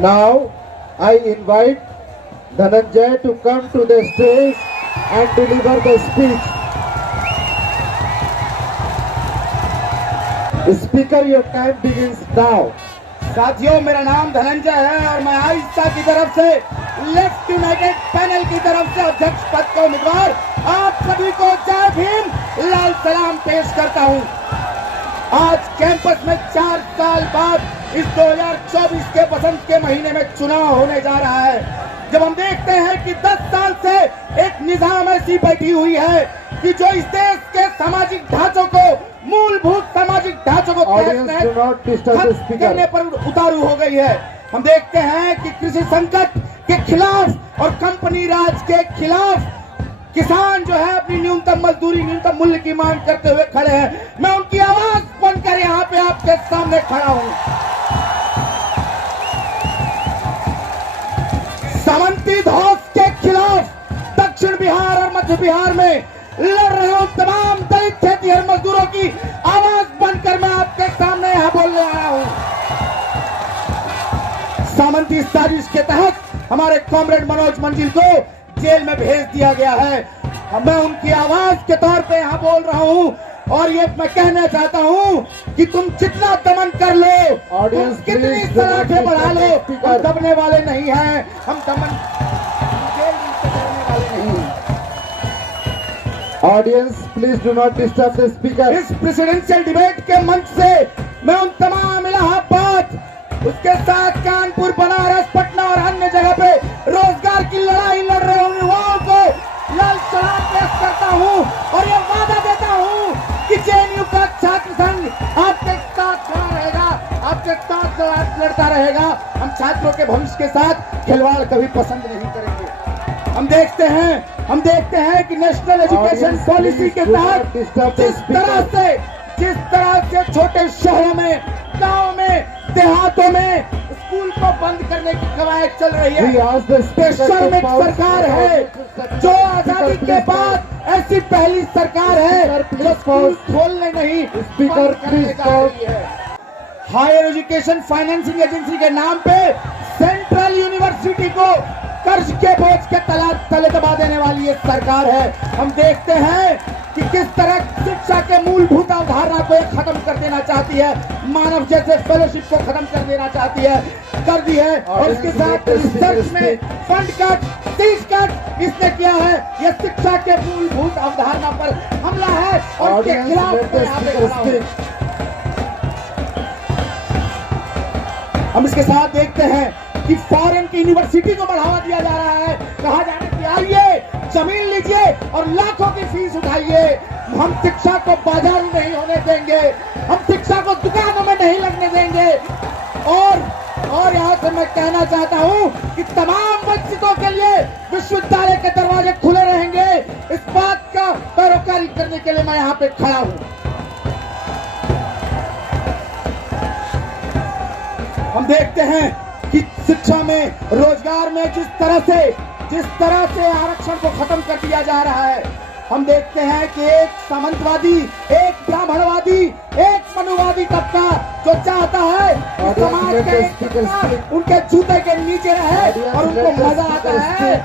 Now I invite Dhananjay to come to the stage and deliver the speech. Speaker, your time begins now. साथियों, मेरा नाम धनंजय है और मैं आहिस्ता की तरफ से लेफ्ट यूनाइटेड पैनल की तरफ से अध्यक्ष पद का उम्मीदवार आप सभी को जय भीम लाल सलाम पेश करता हूं। आज कैंपस में 4 साल बाद इस 2024 के बसंत के महीने में चुनाव होने जा रहा है, जब हम देखते हैं कि 10 साल से एक निजाम ऐसी बैठी हुई है कि जो इस देश के सामाजिक ढांचों को, मूलभूत सामाजिक ढांचों को करने पर उतारू हो गई है। हम देखते हैं कि कृषि संकट के खिलाफ और कंपनी राज के खिलाफ किसान जो है अपनी न्यूनतम मजदूरी, न्यूनतम मूल्य की मांग करते हुए खड़े हैं। मैं उनकी आवाज बनकर यहाँ पे आपके सामने खड़ा हूँ। सामंती धौस के खिलाफ दक्षिण बिहार और मध्य बिहार में लड़ रहे उन तमाम दलित खेतीहर मजदूरों की आवाज बनकर मैं आपके सामने यहाँ बोलने आया हूँ। सामंती साजिश के तहत हमारे कॉमरेड मनोज मंजिल को जेल में भेज दिया गया है। मैं उनकी आवाज के तौर पे यहाँ बोल रहा हूँ और ये मैं कहना चाहता हूँ कि तुम जितना दमन कर लो, तुम कितनी सलाखें बढ़ा लो, हम दबने वाले नहीं हैं। हम दमन Audience, please do not disturb the speaker. इस प्रेसिडेंशियल डिबेट के मंच से मैं उन तमाम इलाहाबाद, उसके साथ कानपुर, बनारस, पटना और अन्य जगह पे रोजगार की लड़ाई लड़ रहे उन युवाओं को लाल सलाम पेश करता हूँ और ये वादा देता हूँ कि जेएनयू का छात्र संघ आपके साथ खड़ा रहेगा, आपके साथ लड़ता रहेगा। हम छात्रों के भविष्य के साथ खिलवाड़ कभी पसंद नहीं करेंगे। हम देखते हैं कि नेशनल एजुकेशन पॉलिसी के तहत जिस तरह से छोटे शहरों में, गांव में, देहातों में स्कूल को बंद करने की कवायद चल रही है। शर्मिक सरकार है जो आजादी के बाद ऐसी पहली सरकार है जो स्कूल खोलने नहीं, speaker please. Higher education financing agency के नाम पे सेंट्रल यूनिवर्सिटी को कर्ज के बोझ के तले दबा देने वाली ये सरकार है। हम देखते हैं कि किस तरह शिक्षा के मूलभूत अवधारणा को खत्म कर देना चाहती है, मानव जैसे फेलोशिप को खत्म कर देना चाहती है, कर दी है। और इसके साथ रिसर्च में फंड कट, फीस कट इसने किया है। यह शिक्षा के मूलभूत अवधारणा पर हमला है और इसके खिलाफ हम इसके साथ देखते हैं कि फॉरेन की यूनिवर्सिटी को बढ़ावा दिया जा रहा है। कहा जा रहा है कि आइए जमीन लीजिए और लाखों की फीस उठाइए। हम शिक्षा को बाजारू नहीं होने देंगे, हम शिक्षा को दुकानों में नहीं लगने देंगे। और यहाँ से मैं कहना चाहता हूँ कि तमाम वंचितों के लिए विश्वविद्यालय के दरवाजे खुले रहेंगे। इस बात का पैरोकारी करने के लिए मैं यहाँ पे खड़ा हूँ। हम देखते हैं कि शिक्षा में, रोजगार में जिस तरह से आरक्षण को खत्म कर दिया जा रहा है। हम देखते हैं कि एक सामंतवादी, एक ब्राह्मणवादी, एक मनुवादी तबका जो चाहता है कि समाज का एक तबका उनके जूते के नीचे रहे और उनको मजा आता है,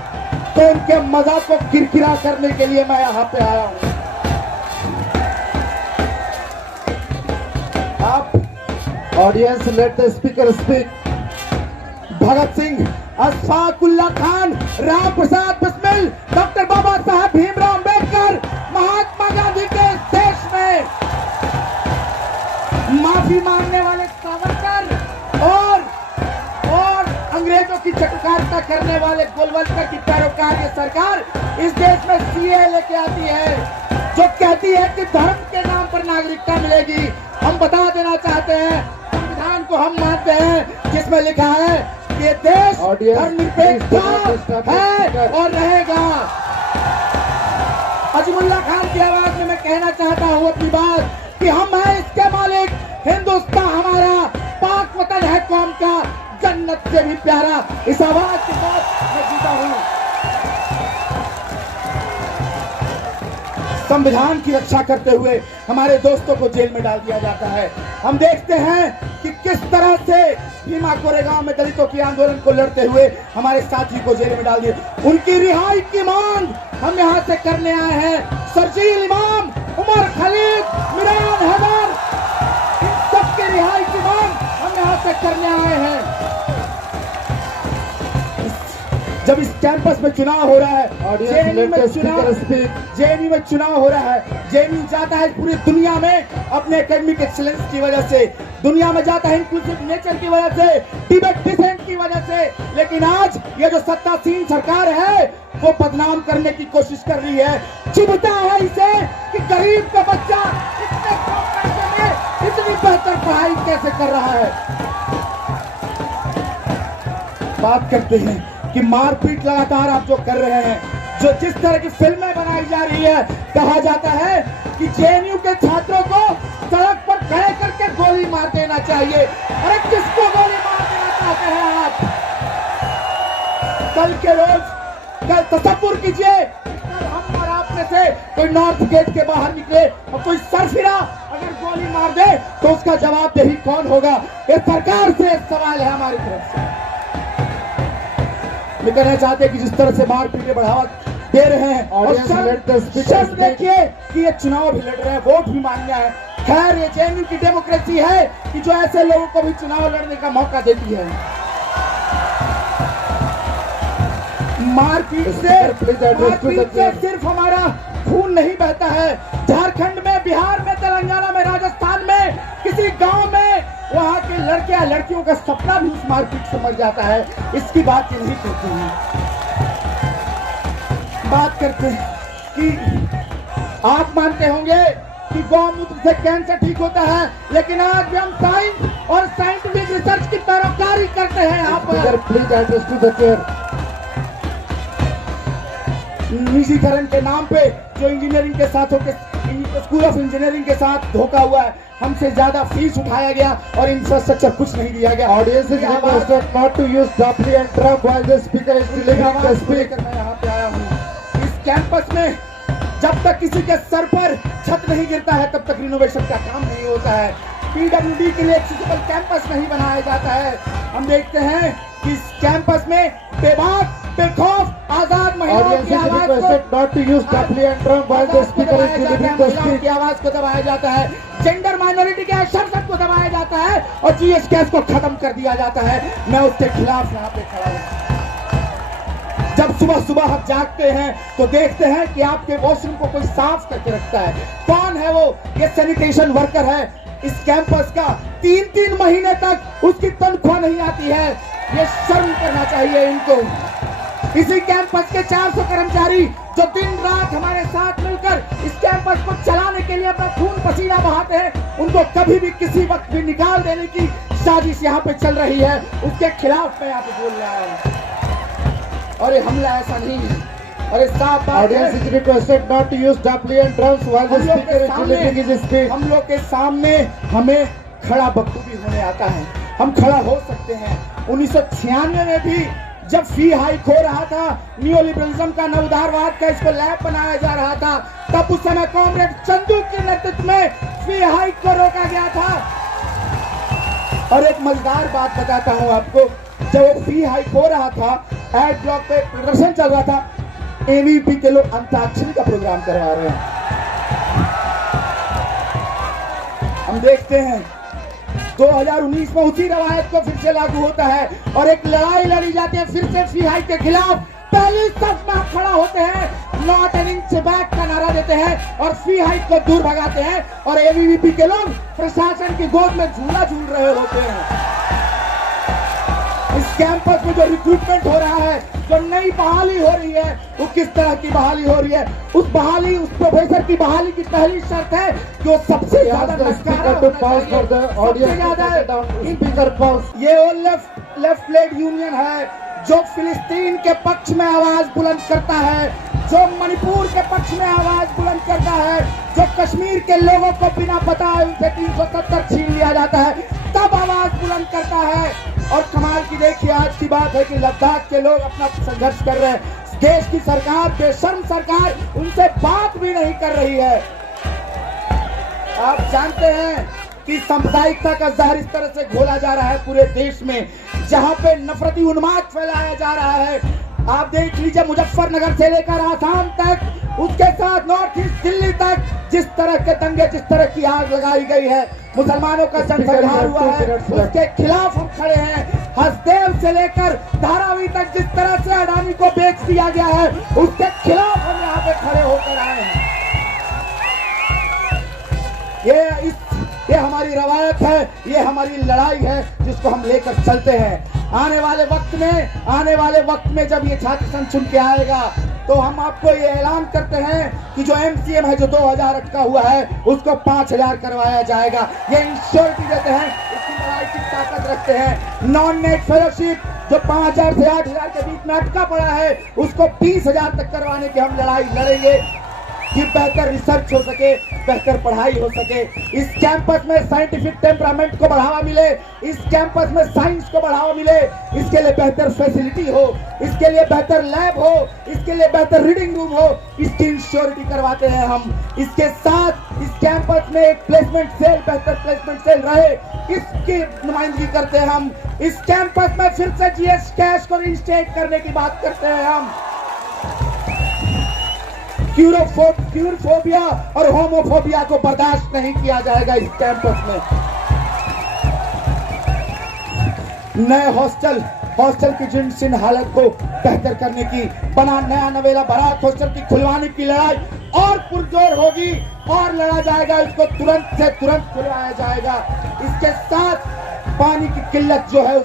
तो उनके मजा को किरकिरा करने के लिए मैं यहाँ पे आया हूँ। Audience, let the speaker speak. Bhagat Singh, Ashfaqulla Khan, Ram Prasad Bismil, doctor Baba Saheb Bhimrao Ambedkar, Mahatma Gandhi के देश में माफी मांगने वाले सावरकर और अंग्रेजों की चटुकारिता करने वाले गोलवलकर की पैरोकार ये सरकार इस देश में सीए लेके आती है, जो कहती है कि धर्म के नाम पर नागरिकता मिलेगी। हम बता देना चाहते हैं, संविधान को हम मानते हैं जिसमें लिखा है कि देश धर्मनिरपेक्ष है और रहेगा। अजमुल्ला खान की आवाज में मैं कहना चाहता हूँ अपनी बात कि हम हैं इसके मालिक, हिंदुस्तान हमारा, पाक वतन है कौम का, जन्नत से भी प्यारा। इस आवाज के साथ मैं जीता हूँ। संविधान की रक्षा करते हुए हमारे दोस्तों को जेल में डाल दिया जाता है। हम देखते हैं कि किस तरह से भीमा कोरेगांव में दलितों के आंदोलन को लड़ते हुए हमारे साथी को जेल में डाल दिया। उनकी रिहाई की मांग हम यहाँ से करने आए हैं। शर्जील इमाम, उमर खालिद, मिरान हैदर, इन सबकी रिहाई की मांग हम यहाँ से करने आए हैं। जब इस कैंपस में चुनाव हो रहा है, जेएनयू में चुनाव हो रहा है, जेएनयू जाता है पूरी दुनिया में अपने एकेडमिक एक्सीलेंस की वजह से, दुनिया में जाता है इंक्लूसिव नेचर की वजह से, डिबेट डिसेंट की वजह से। लेकिन आज ये जो सत्तासीन सरकार है वो बदनाम करने की कोशिश कर रही है। चुभता है इसे कि गरीब का बच्चा इतने कम पैसे में इतनी बेहतर पढ़ाई कैसे कर रहा है। बात करते हैं कि मारपीट लगातार आप जो कर रहे हैं, जो जिस तरह की फिल्में बनाई जा रही है, कहा जाता है कि जेएनयू के छात्रों को सड़क पर खड़े करके गोली मार देना चाहिए। अरे किसको गोली मार देना चाहते हैं आप? कल के रोज कल तसव्वुर कीजिए, कल हम और आप में से कोई नॉर्थ गेट के बाहर निकले और कोई सरफिरा अगर गोली मार दे तो उसका जवाबदेही कौन होगा? ये सरकार से एक सवाल है हमारी तरफ से। मैं कहना चाहते हैं कि जिस तरह से मारपीट बढ़ावा दे रहे हैं और शर्म देखिए कि ये चुनाव भी लड़ रहे हैं, वोट भी मांगना है। खैर ये जेएनयू की डेमोक्रेसी है कि जो ऐसे लोगों को भी चुनाव लड़ने का मौका देती है। मारपीट से सिर्फ हमारा खून नहीं बहता है। झारखंड में, बिहार में, तेलंगाना में, राजस्थान में, किसी गांव में वहां के लड़के या लड़कियों का सपना भी उस मारपीट से मर जाता है। इसकी बात ये नहीं करते हैं। बात करते हैं कि आप मानते होंगे कि गौमूत्र से कैंसर ठीक होता है, लेकिन आज भी हम साइंस और साइंटिफिक रिसर्च की पैरोकारी करते हैं। यहाँ पर please address to the chair. निजीकरण के नाम पे जो इंजीनियरिंग के साथ स्कूल ऑफ इंजीनियरिंग के साथ धोखा हुआ है, हमसे ज्यादा फीस उठाया गया और इंफ्रास्ट्रक्चर कुछ नहीं दिया गया। Audience is requested not to use doubly and trump while the speaker is delivering the speech. मैं यहाँ पे आया हूँ। इस कैंपस में जब तक किसी के सर पर छत नहीं गिरता है तब तक रिनोवेशन का काम नहीं होता है। पीडब्ल्यूडी के लिए एक्सेसिबल कैंपस नहीं बनाया जाता है। हम देखते हैं कि इस कैंपस में बेबाक, बेखौफ आजाद महिलाओं की आवाज को दबाया जाता है। जेंडर माइनॉरिटी के शर्त को दबाया जाता है और जीएसकेएस को खत्म कर दिया जाता है। मैं उसके खिलाफ यहाँ पे खड़ा हूँ। जब सुबह सुबह हम जागते हैं तो देखते हैं कि आपके वॉशरूम को कोई साफ करके रखता है। कौन है वो? ये सैनिटेशन वर्कर है। इस कैंपस का 3-3 महीने तक उसकी तनख्वाह नहीं आती है। ये शर्म करना चाहिए इनको। इसी कैंपस के 400 कर्मचारी जो दिन रात हमारे साथ मिलकर इस कैंपस को चलाने के लिए अपना खून पसीना बहाते हैं, उनको कभी भी किसी वक्त भी निकाल देने की साजिश यहाँ पे चल रही है। उसके खिलाफ मैं यहाँ पे बोल रहा हूँ। और ये हमला ऐसा नहीं है। अरे साफ बात है। Audience is requested not to use doubly and drums while the speaker is delivering his speech. हम लोग के सामने हमें खड़ा बखूबी होने आता है। हम खड़ा हो सकते हैं। 1996 में भी जब फी हाइक हो रहा था, नियोलिबरलिज्म का, नवउदारवाद का इसको लैब बनाया जा रहा था, तब उस समय कॉमरेड चंदू के नेतृत्व में फी हाइक को रोका गया था। और एक मजेदार बात बताता हूं आपको, जब वो फी हाइक हो रहा था, एड ब्लॉक पे प्रदर्शन चल रहा था, एबीवीपी के लोग अंताक्षरी का प्रोग्राम करवा रहे हैं। हम देखते हैं 2019 में उसी रवायत को फिर से लागू होता है और एक लड़ाई लड़ी जाती है फिर से फी हाइक के खिलाफ। पहली सफ में खड़ा होते हैं, नॉट एन इंच बैक का नारा देते हैं और फी हाइक को दूर भगाते हैं और एबीवीपी के लोग प्रशासन की गोद में झूला झूल रहे होते हैं। इस कैंपस में जो रिक्रूटमेंट हो रहा है, जो नई बहाली हो रही है, वो किस तरह की बहाली हो रही है? उस प्रोफेसर की बहाली की पहली शर्त है कि वो सबसे ज्यादा ये वो लेफ्ट लेड यूनियन है जो फिलिस्तीन के पक्ष में आवाज बुलंद करता है, जो मणिपुर के पक्ष में आवाज बुलंद करता है, जो कश्मीर के लोगों को बिना बताए उनसे 370 छीन लिया जाता है, तब आवाज बुलंद करता है। और कमाल की देखिए आज की बात है कि लद्दाख के लोग अपना संघर्ष कर रहे हैं। देश की सरकार, बेशर्म सरकार, उनसे बात भी नहीं कर रही है। आप जानते हैं कि सांप्रदायिकता का जहर इस तरह से घोला जा रहा है पूरे देश में, जहां पे नफरती उन्माद फैलाया जा रहा है। आप देख लीजिए मुजफ्फरनगर से लेकर आसाम तक, उसके साथ नॉर्थ ईस्ट दिल्ली तक जिस तरह के दंगे, जिस तरह की आग लगाई गई है, मुसलमानों का जनसंहार हुआ है, उसके खिलाफ हम खड़े हैं। हसदेव से लेकर धारावी तक जिस तरह से अडानी को बेच दिया गया है, उसके खिलाफ हम यहाँ पे खड़े होकर आए हैं। ये हमारी रवायत है, ये हमारी लड़ाई है जिसको हम लेकर चलते हैं। आने वाले वक्त में जब ये छात्र संघ चुन के आएगा तो हम आपको ये ऐलान करते हैं कि जो एमसीएम है, जो 2000 अटका हुआ है, उसको 5000 करवाया जाएगा। ये इंश्योरिटी देते हैं, इसकी लड़ाई की ताकत रखते हैं। नॉन नेट फेलोशिप जो 5000 से 8000 के बीच में अटका पड़ा है, उसको 20000 तक करवाने की हम लड़ाई लड़ेंगे कि बेहतर रिसर्च हो सके, बेहतर पढ़ाई हो सके, इस कैंपस में साइंटिफिक टेम्परामेंट को बढ़ावा मिले, इस कैंपस में साइंस को बढ़ावा मिले, इसके लिए बेहतर फैसिलिटी हो, इसके लिए बेहतर लैब हो, इसके लिए बेहतर रीडिंग रूम हो, इसकी इंश्योरिटी करवाते हैं हम। इसके साथ इस कैंपस में एक प्लेसमेंट सेल, बेहतर प्लेसमेंट सेल रहे, इसकी नुमाइंदगी करते हैं हम। इस कैंपस में फिर से जीएस कैश को रिइंस्टेट करने की बात करते हैं हम। क्यूरोफोबिया और होमोफोबिया को बर्दाश्त नहीं किया जाएगा इस कैंपस में। नए हॉस्टल की जिन हालत को बेहतर करने की बना नया नवेला बारात हॉस्टल की खुलवाने की लड़ाई और पुरजोर होगी और लड़ा जाएगा, इसको तुरंत से तुरंत खुलवाया जाएगा। इसके साथ पानी की किल्लत जो है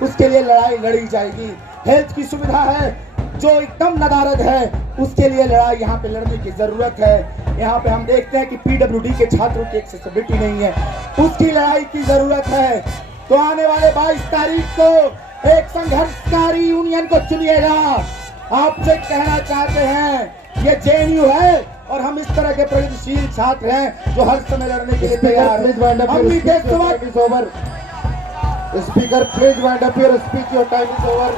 उसके लिए लड़ाई लड़ी जाएगी। हेल्थ की सुविधा है जो एकदम नदारद है, उसके लिए लड़ाई यहाँ पे लड़ने की जरूरत है। यहाँ पे हम देखते हैं कि पीडब्ल्यूडी के छात्रों की एक्सेसिबिलिटी नहीं है, उसकी लड़ाई की जरूरत है। तो आने वाले 22 तारीख को एक संघर्षकारी यूनियन को चुनिएगा। आपसे कहना चाहते हैं ये जेएनयू है और हम इस तरह के प्रगतिशील छात्र हैं जो हर समय लड़ने के लिए तैयार हैं। Speaker, please wind up your speech. Your time is over.